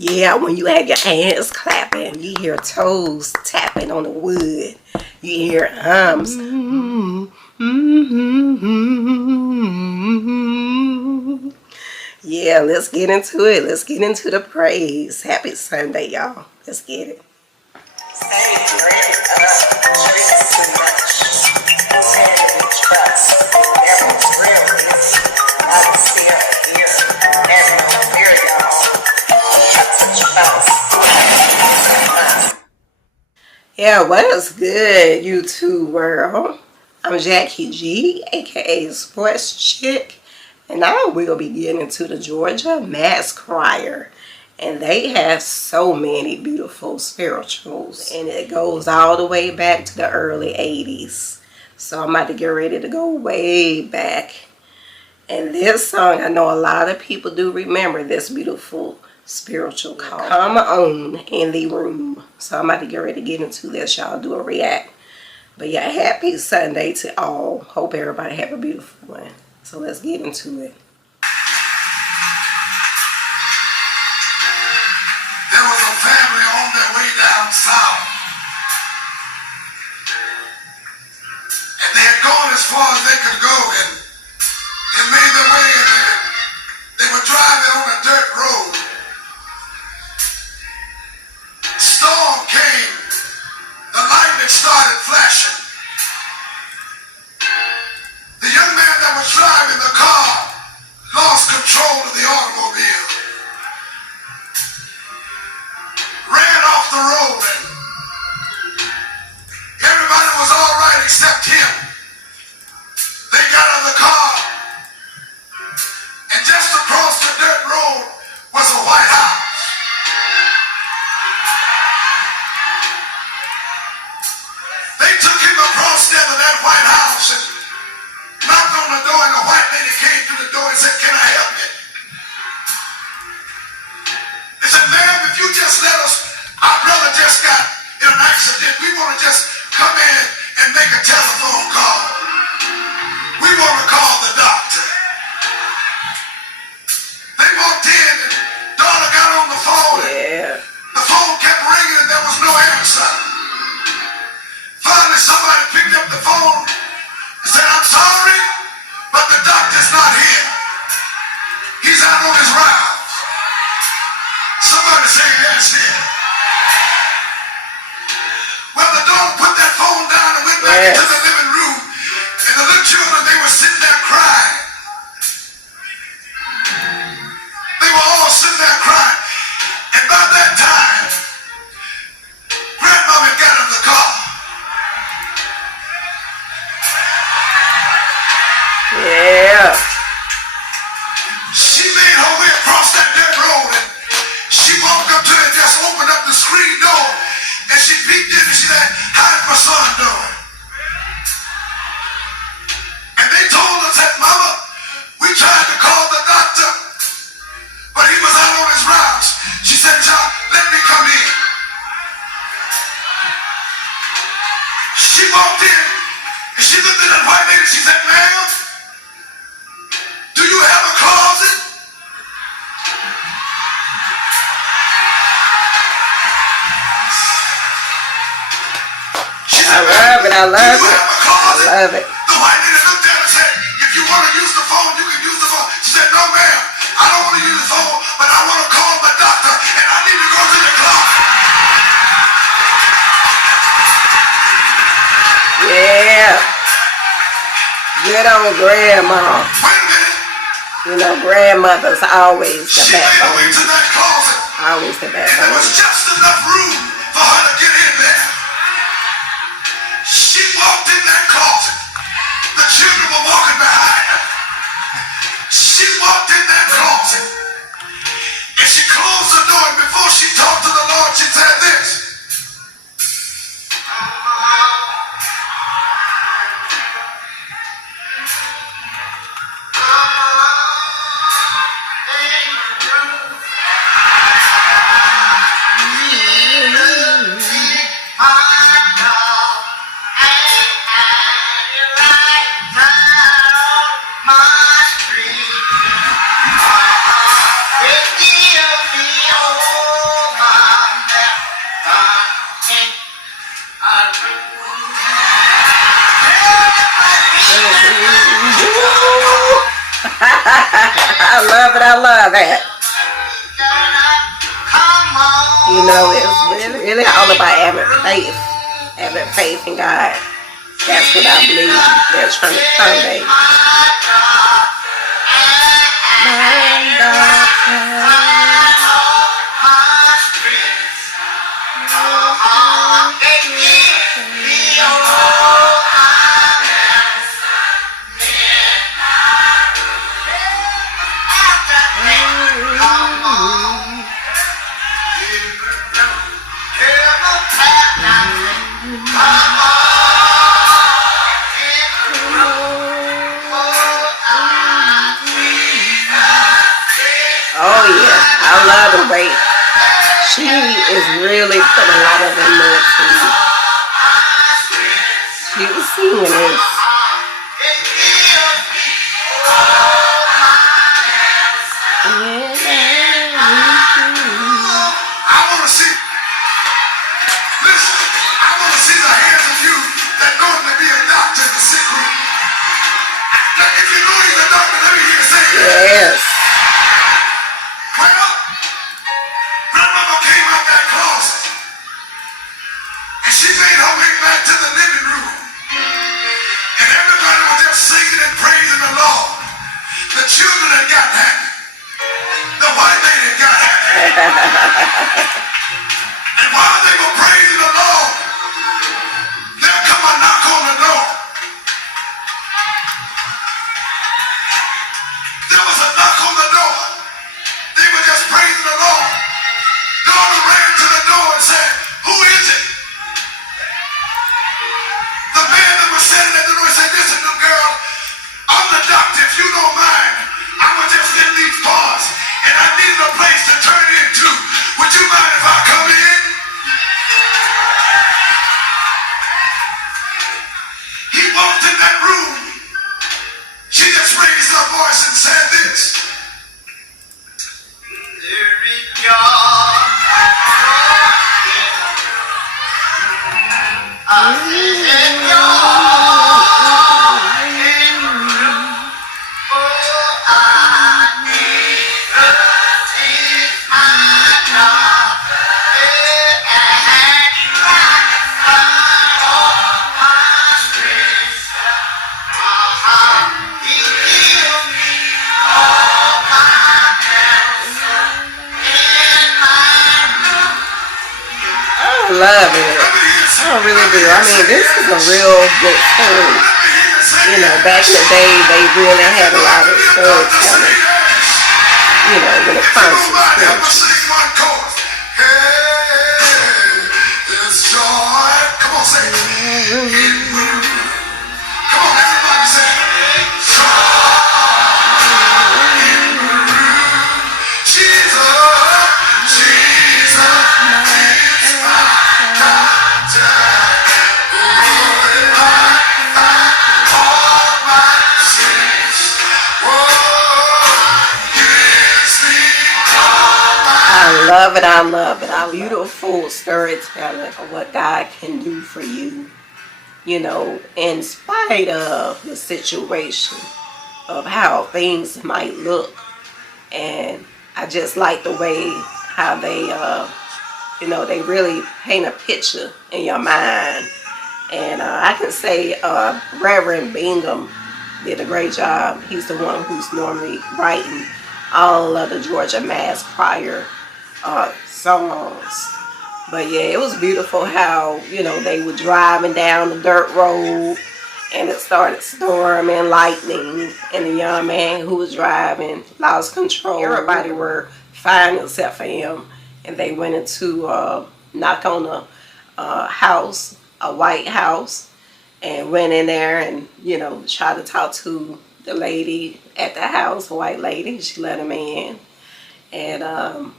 Yeah, when you have your hands clapping, you hear toes tapping on the wood. You hear hums. Yeah, let's get into it. Let's get into the praise. Happy Sunday, y'all. Let's get it. Yeah, what is good, YouTube world? I'm Jackie G, aka Sports Chick, and I will be getting into the Georgia Mass Choir. And they have so many beautiful spirituals, and it goes all the way back to the early 80s. So I'm about to get ready to go way back. And this song, I know a lot of people do remember this beautiful spiritual called Come On in the Room. So I'm about to get ready to get into this. Y'all do a react. But yeah, happy Sunday to all. Hope everybody have a beautiful one. So let's get into it. There was a family on their way down south. And they had gone as far as they could go and made their way and they were driving on a dirt road. Storm came. The lightning started flashing. The young man that was driving the car lost control of the automobile. Ran off the road and everybody was all right except him. They got out of the car and just across the dirt road was a white house. They took him across there to that white house and knocked on the door, and the white lady came through the door and said, "Can I help you?" They said, "Ma'am, if you just let us, our brother just got in an accident. We want to just come in and make a telephone call. We want to call the doctor." They walked in and daughter got on the phone. Yeah. The phone kept ringing and there was no answer. Finally, somebody picked up the phone and said, "I'm sorry, but the doctor's not here. He's out on his rounds." Somebody say yes here. Well, the daughter put that phone down and went back into the living room, and the little children, they were sitting there crying. They were all sitting there crying. And by that time, Grandmama got in the car. Yeah. She made her way across that dirt road and she walked up to it and just opened up the screen door and she peeked in and she said, "How's my son doing?" And they told her that, "Mama, we tried to call the doctor, but he was out on his rounds." She said, "Child, let me come in." She walked in and she looked at that white lady and she said, "Ma'am, do you have a closet?" She said, I love it. I "Do love you it. have a closet?" I love it. The white lady looked at her and said, "If you want to use the phone, you can use the phone." She said, "No, ma'am, I don't want to use the phone, but I want to call my doctor and I need to go to the closet." Yeah. Good old grandma. Wait a minute. You know, grandmother's always the She made her way backbone. to that closet Always the and there backbone. was just enough room for her to get in there. She walked in that closet. The children were walking behind her. She walked in that closet and she closed the door, and before she talked to the Lord, she said this. it, I love it. You know, it's really, really all about having faith. Having faith in God. That's what I believe they're trying to convey. Oh yeah, I love the way she is really putting a lot of emotion. She was singing this. I want to see, listen, I want to see the hands of you that normally be a doctor in the sick room. Now, if you know he's a doctor, let me hear you say yes. Well, grandmama came out that closet and she made her way back to the living room. And everybody was just singing and praising the Lord. The children had got happy. The white lady got happy. And while they were praising the Lord, there come a knock on the door. There was a knock on the door. They were just praising the Lord. Daughter ran to the door and said, "Who is it?" The man that was sitting at the door said, "Listen, little girl, I'm the doctor. If you don't mind, I was just in these bars and I needed a place to turn into. Would you mind if I come in?" He walked in that room. She just raised her voice and said this. There is God. I said God in the room. Oh, I need to see my God. And you are all my strength. He healed me all my cancer in my room. I love it. I really do. I mean, this is a real good story. You know, back in the day, they really had a lot of storytelling. You know, when it comes to scripture. There's joy. Come on, say it. Come on, everybody say it. Joy in the room. Jesus, Jesus is my doctor. All my sins. Oh, gives me I love it. I love it. A beautiful storytelling of what God can do for you. You know, in spite of the situation of how things might look. And I just like the way how they, you know, they really paint a picture in your mind. And I can say Reverend Bingham did a great job. He's the one who's normally writing all of the Georgia Mass Choir songs. But yeah, it was beautiful how, you know, they were driving down the dirt road and it started storming, lightning, and the young man who was driving lost control. Everybody were fine except for him. And they went into knock on a house, a white house, and went in there and, you know, tried to talk to the lady at the house, a white lady. She let him in. And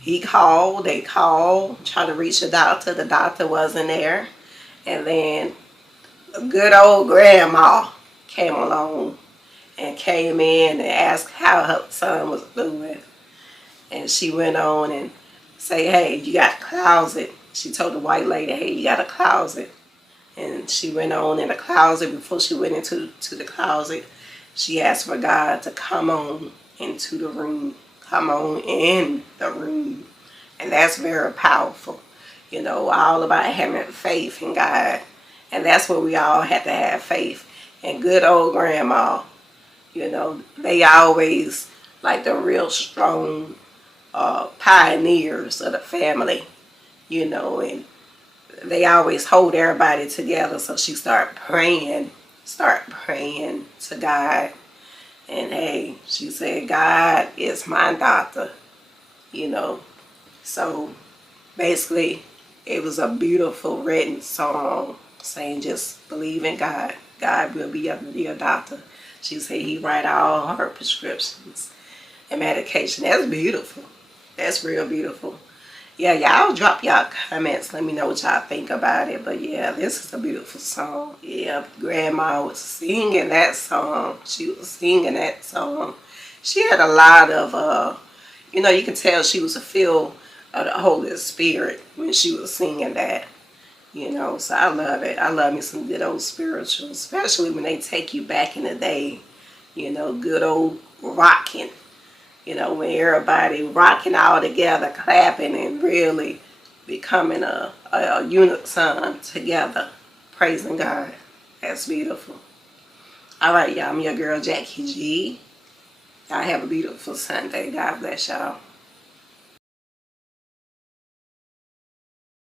he called, they called, tried to reach the doctor. The doctor wasn't there. And then a good old grandma came along and came in and asked how her son was doing. And she went on and say, "Hey, you got a closet." She told the white lady, "Hey, you got a closet." And she went on in the closet. Before she went into the closet, she asked for God to come on into the room. Come on in the room. And that's very powerful. You know, all about having faith in God. And that's what we all have to have, faith. And good old grandma, you know, they always like the real strong pioneers of the family, you know, and they always hold everybody together. So she start praying to God. And hey, she said, God is my doctor, you know. So basically, it was a beautiful written song saying just believe in God. God will be your doctor. She said he write all her prescriptions and medication. That's beautiful. That's real beautiful. Yeah, y'all drop y'all comments. Let me know what y'all think about it. But yeah, this is a beautiful song. Yeah, Grandma was singing that song. She was singing that song. She had a lot of, you know, you can tell she was a feel of the Holy Spirit when she was singing that. You know, so I love it. I love me some good old spirituals, especially when they take you back in the day. You know, good old rocking. You know, when everybody rocking all together, clapping and really becoming a unison together, praising God. That's beautiful. All right, y'all. I'm your girl, Jackie G. Y'all have a beautiful Sunday. God bless y'all.